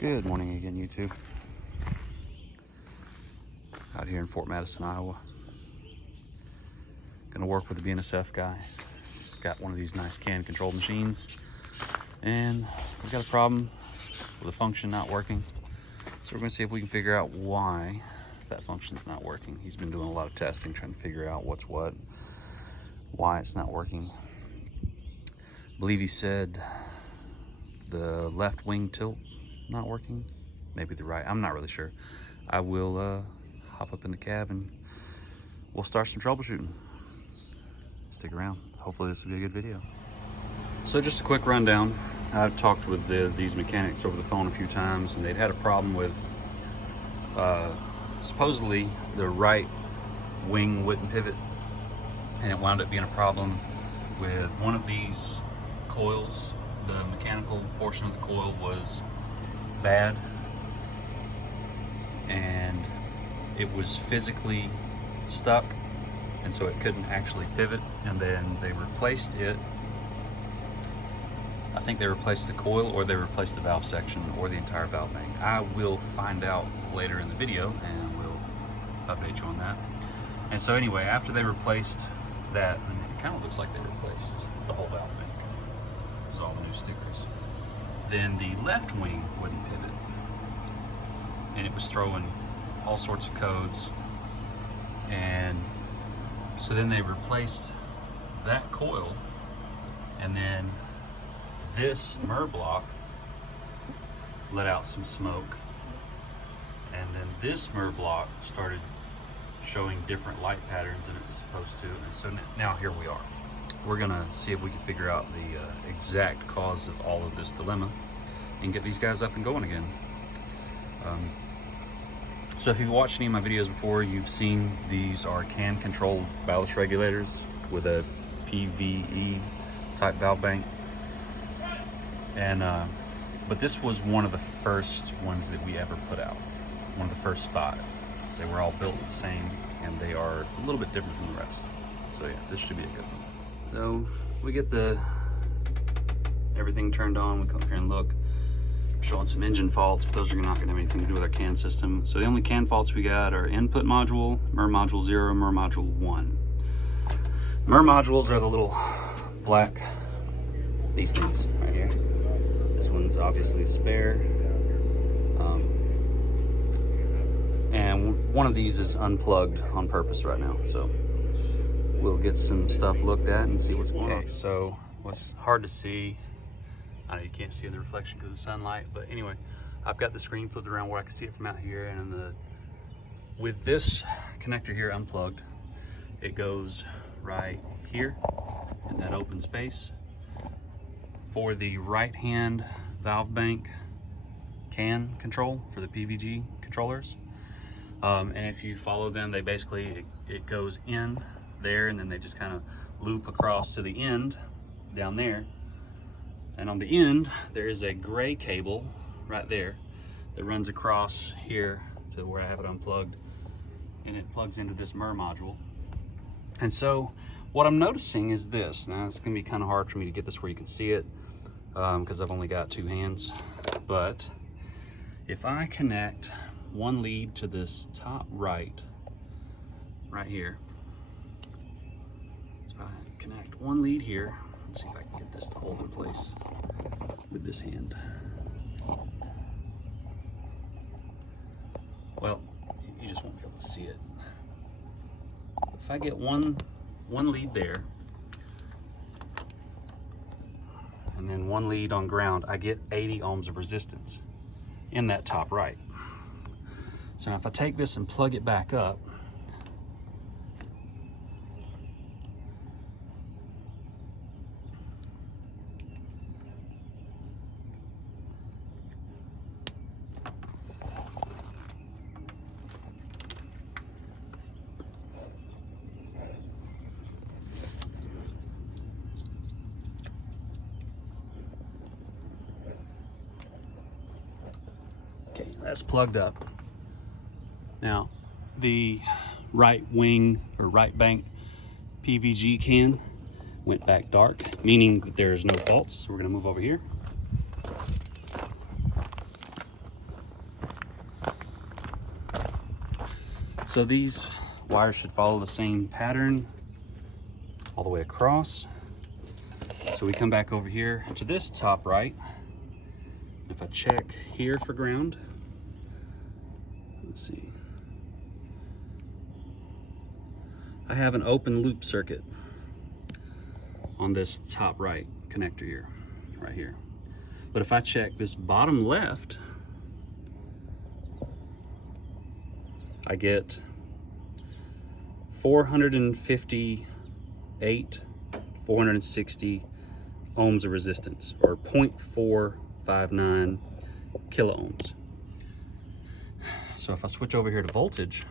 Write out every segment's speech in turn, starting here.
Good morning again, YouTube. Out here in Fort Madison, Iowa. Gonna work with the BNSF guy. He's got one of these nice can control machines, and we've got a problem with a function not working. So we're gonna see if we can figure out why that function's not working. He's been doing a lot of testing, trying to figure out what's what, why it's not working. I believe he said the left wing tilt not working, maybe the right, I'm not really sure. I will hop up in the cab and we'll start some troubleshooting. Stick around, hopefully this will be a good video. So just a quick rundown. I've talked with these mechanics over the phone a few times, and they'd had a problem with supposedly the right wing wouldn't pivot, and it wound up being a problem with one of these coils. The mechanical portion of the coil was bad, and it was physically stuck, and so it couldn't actually pivot. And then they replaced it. I think they replaced the coil, or they replaced the valve section, or the entire valve bank. I will find out later in the video, and we'll update you on that. And so anyway, after they replaced that, and it kind of looks like they replaced the whole valve bank. This is all the new stickers. Then the left wing wouldn't pivot, and it was throwing all sorts of codes. And so then they replaced that coil, and then this MUR block let out some smoke, and then this MUR block started showing different light patterns than it was supposed to. And so now here we are. We're gonna see if we can figure out the exact cause of all of this dilemma and get these guys up and going again. So if you've watched any of my videos before, you've seen these are can controlled ballast regulators with a PVE type valve bank. And but this was one of the first ones that we ever put out, one of the first 5. They were all built the same, and they are a little bit different from the rest. So yeah, this should be a good one. So we get everything turned on. We come here and look, showing some engine faults, but those are not going to have anything to do with our CAN system. So the only CAN faults we got are input module, MUR module 0, MUR module 1. MUR modules are the little black, these things right here. This one's obviously spare. And one of these is unplugged on purpose right now. So we'll get some stuff looked at and see what's going on. So what's hard to see, I know you can't see in the reflection because of the sunlight, but anyway, I've got the screen flipped around where I can see it from out here, and with this connector here unplugged, it goes right here in that open space for the right hand valve bank CAN control for the PVG controllers. And if you follow them, they basically, it goes in there, and then they just kind of loop across to the end down there. And on the end, there is a gray cable right there that runs across here to where I have it unplugged, and it plugs into this MUR module. And so what I'm noticing is this. Now it's gonna be kind of hard for me to get this where you can see it because I've only got 2 hands. But if I connect one lead to this top right here, so I connect one lead here. Let's see if I can get this to hold in place with this hand. Well, you just won't be able to see it. If I get one lead there, and then one lead on ground, I get 80 ohms of resistance in that top right. So now if I take this and plug it back up, okay, that's plugged up. Now, the right wing or right bank PVG can went back dark, meaning that there's no faults. So we're gonna move over here. So these wires should follow the same pattern all the way across. So we come back over here to this top right. If I check here for ground, let's see. I have an open loop circuit on this top right connector here, right here. But if I check this bottom left, I get 458, 460 ohms of resistance, or 0.459 kilo ohms. So if I switch over here to voltage,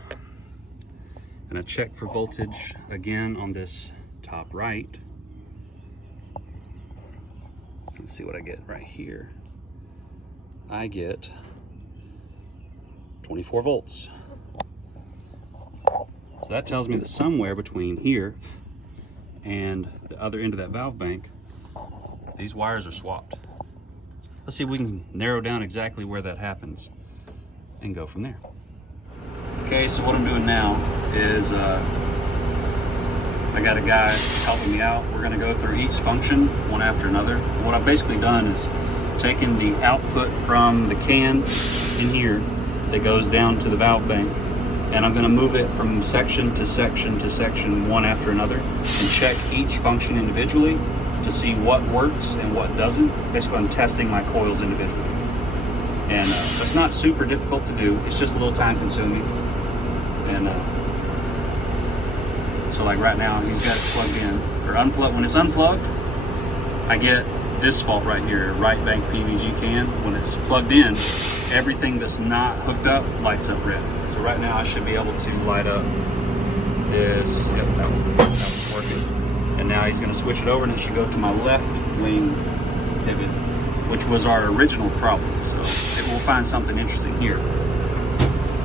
and I check for voltage again on this top right, let's see what I get right here. I get 24 volts. So that tells me that somewhere between here and the other end of that valve bank, these wires are swapped. Let's see if we can narrow down exactly where that happens and go from there. Okay, so what I'm doing now is I got a guy helping me out. We're gonna go through each function one after another. What I've basically done is taken the output from the can in here that goes down to the valve bank, and I'm gonna move it from section to section to section one after another and check each function individually to see what works and what doesn't. Basically, I'm testing my coils individually. And it's not super difficult to do. It's just a little time consuming. And so like right now, he's got it plugged in or unplugged. When it's unplugged, I get this fault right here, right bank PVG can. When it's plugged in, everything that's not hooked up lights up red. So right now I should be able to light up this. Yep, that was working. And now he's going to switch it over, and it should go to my left wing pivot, which was our original problem. So maybe we'll find something interesting here.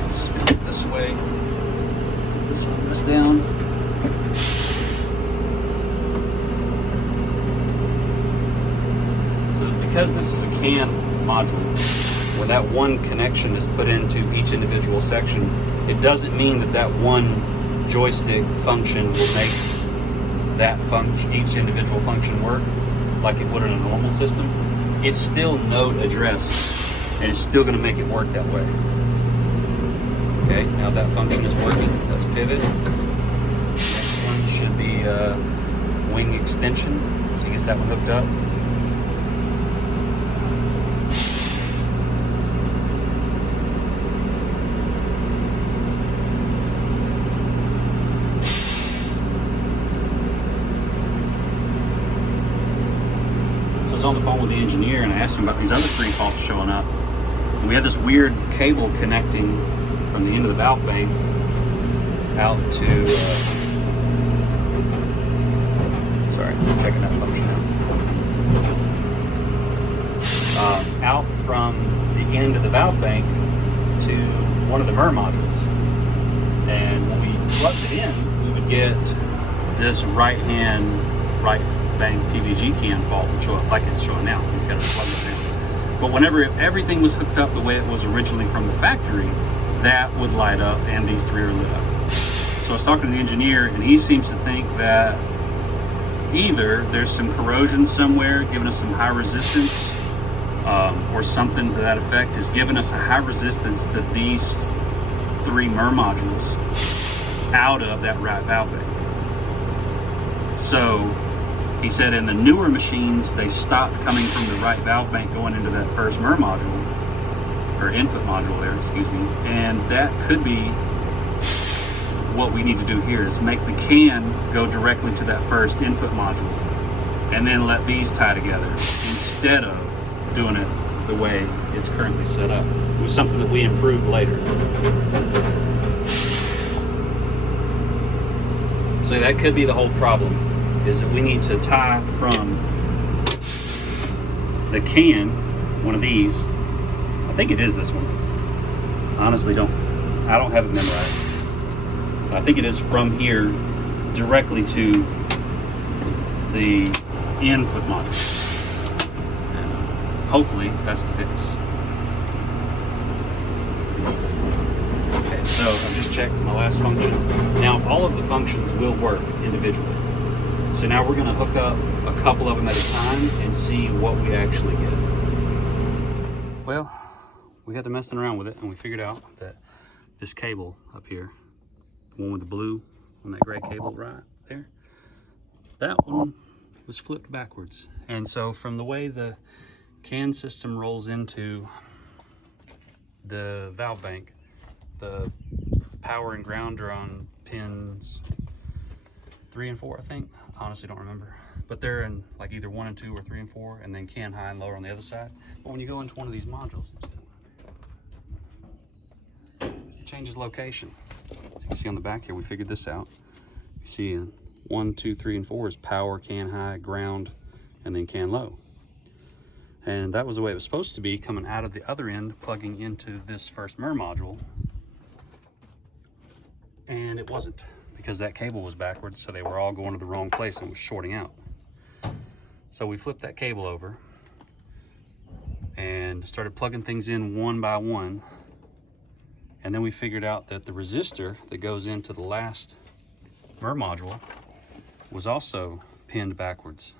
Let's spin it this way. Put this down. So because this is a CAN module, when that one connection is put into each individual section, it doesn't mean that that one joystick function will make that function, each individual function, work like it would in a normal system. It's still node addressed, and it's still going to make it work that way. Okay, now that function is working. Let's pivot. Next one should be wing extension. So he gets that one hooked up. On the phone with the engineer, and I asked him about these other 3 faults showing up. And we had this weird cable connecting from the end of the valve bank out to sorry, I'm checking that function out. Out from the end of the valve bank to one of the MER modules. And when we plugged it in, we would get this right bank PVG can fault would show up like it's showing now. He's got to plug it in. But whenever everything was hooked up the way it was originally from the factory, that would light up, and these 3 are lit up. So I was talking to the engineer, and he seems to think that either there's some corrosion somewhere giving us some high resistance, or something to that effect is giving us a high resistance to these 3 MER modules out of that right valve bank. So he said in the newer machines, they stopped coming from the right valve bank going into that first MER module, or input module there, excuse me. And that could be what we need to do here, is make the can go directly to that first input module, and then let these tie together, instead of doing it the way it's currently set up. It was something that we improved later. So that could be the whole problem, is that we need to tie from the can, one of these, I think it is this one. Honestly, I don't have it memorized. I think it is from here directly to the input module. And hopefully that's the fix. Okay. So I just checked my last function. Now all of the functions will work individually. So now we're going to hook up a couple of them at a time and see what we actually get. Well, we got to messing around with it and we figured out that this cable up here, the one with the blue on that gray cable right there, that one was flipped backwards. And so from the way the CAN system rolls into the valve bank, the power and ground are on pins 3 and 4, I think. I honestly don't remember, but they're in like either 1 and 2 or 3 and 4, and then CAN high and lower on the other side. But when you go into one of these modules, it changes location. So you can see on the back here, we figured this out. You see in 1, 2, 3, and 4 is power, CAN high, ground, and then CAN low. And that was the way it was supposed to be, coming out of the other end, plugging into this first MIR module. And it wasn't, because that cable was backwards, so they were all going to the wrong place and it was shorting out. So we flipped that cable over and started plugging things in one by one. And then we figured out that the resistor that goes into the last MIR module was also pinned backwards.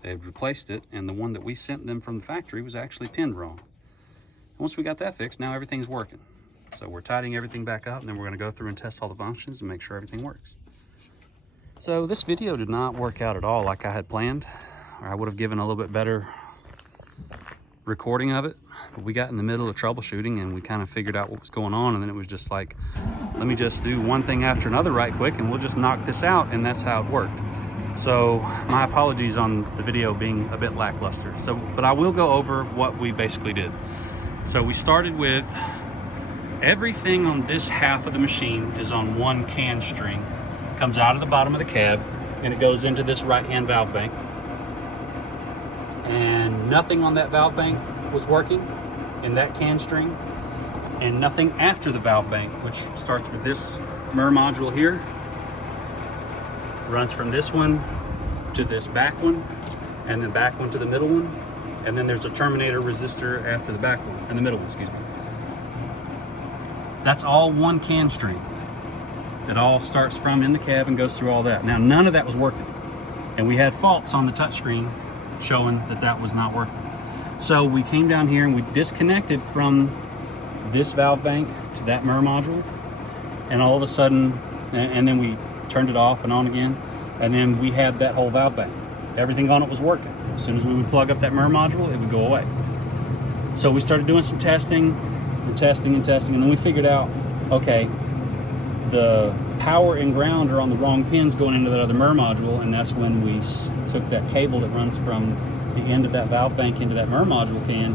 They had replaced it, and the one that we sent them from the factory was actually pinned wrong. And once we got that fixed, now everything's working. So we're tidying everything back up, and then we're gonna go through and test all the functions and make sure everything works. So this video did not work out at all like I had planned, or I would have given a little bit better recording of it. But we got in the middle of troubleshooting and we kind of figured out what was going on, and then it was just like, let me just do one thing after another right quick and we'll just knock this out, and that's how it worked. So my apologies on the video being a bit lackluster. But I will go over what we basically did. So we started with everything on this half of the machine is on one CAN string. Comes out of the bottom of the cab and it goes into this right-hand valve bank. And nothing on that valve bank was working in that CAN string, and nothing after the valve bank, which starts with this MIR module here, runs from this one to this back one, and then back one to the middle one, and then there's a terminator resistor after the back one, and the middle one, excuse me. That's all one CAN string. It all starts from in the cab and goes through all that. Now, none of that was working, and we had faults on the touchscreen showing that that was not working. So we came down here and we disconnected from this valve bank to that MIR module, and all of a sudden, and then we turned it off and on again, and then we had that whole valve bank. Everything on it was working. As soon as we would plug up that MIR module, it would go away. So we started doing some testing and testing and testing, and then we figured out, okay, the power and ground are on the wrong pins going into that other MIR module, and that's when we took that cable that runs from the end of that valve bank into that MIR module CAN,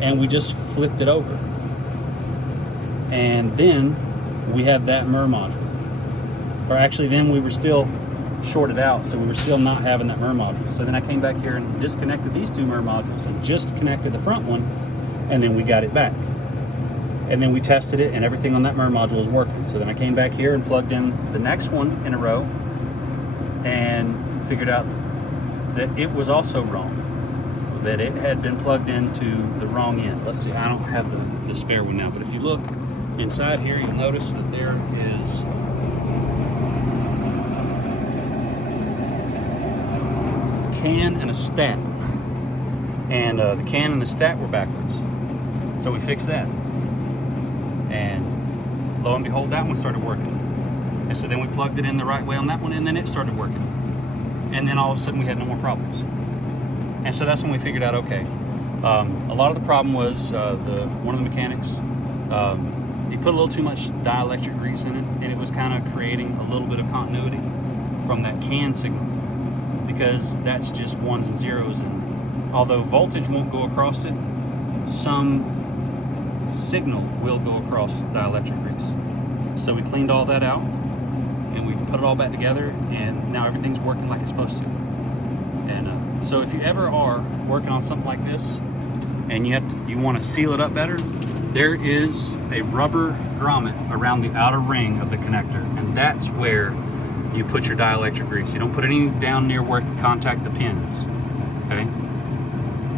and we just flipped it over. And then we had that MIR module. Or actually, then we were still shorted out, so we were still not having that MIR module. So then I came back here and disconnected these two MIR modules and just connected the front one, and then we got it back. And then we tested it, and everything on that MIR module was working. So then I came back here and plugged in the next one in a row and figured out that it was also wrong, that it had been plugged into the wrong end. Let's see, I don't have the spare one now, but if you look inside here, you'll notice that there is CAN and a stat, and the CAN and the stat were backwards, so we fixed that, and lo and behold, that one started working. And so then we plugged it in the right way on that one, and then it started working, and then all of a sudden we had no more problems. And so that's when we figured out, okay, a lot of the problem was one of the mechanics, he put a little too much dielectric grease in it, and it was kind of creating a little bit of continuity from that CAN signal, because that's just ones and zeros, and although voltage won't go across it, some signal will go across dielectric grease. So we cleaned all that out and we put it all back together, and now everything's working like it's supposed to. And so if you ever are working on something like this and you want to seal it up better, there is a rubber grommet around the outer ring of the connector, and that's where you put your dielectric grease. You don't put any down near where it can contact the pins, okay?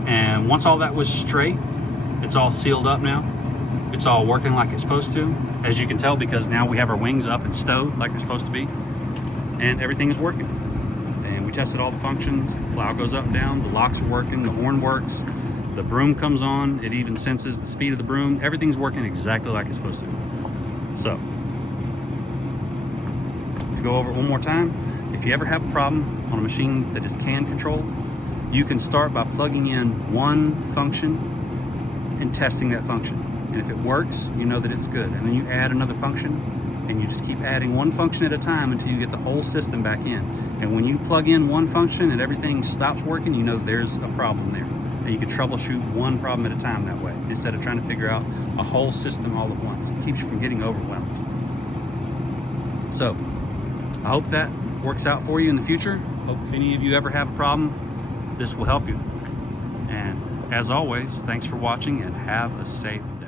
And once all that was straight, it's all sealed up now, it's all working like it's supposed to, as you can tell, because now we have our wings up and stowed like they're supposed to be, and everything is working. And we tested all the functions. Plow goes up and down, the locks are working, the horn works, the broom comes on, it even senses the speed of the broom. Everything's working exactly like it's supposed to. So, to go over it one more time, if you ever have a problem on a machine that is CAN controlled, you can start by plugging in one function and testing that function. And if it works, you know that it's good. And then you add another function, and you just keep adding one function at a time until you get the whole system back in. And when you plug in one function and everything stops working, you know there's a problem there. And you can troubleshoot one problem at a time that way, instead of trying to figure out a whole system all at once. It keeps you from getting overwhelmed. So, I hope that works out for you in the future. Hope if any of you ever have a problem, this will help you. And as always, thanks for watching and have a safe day.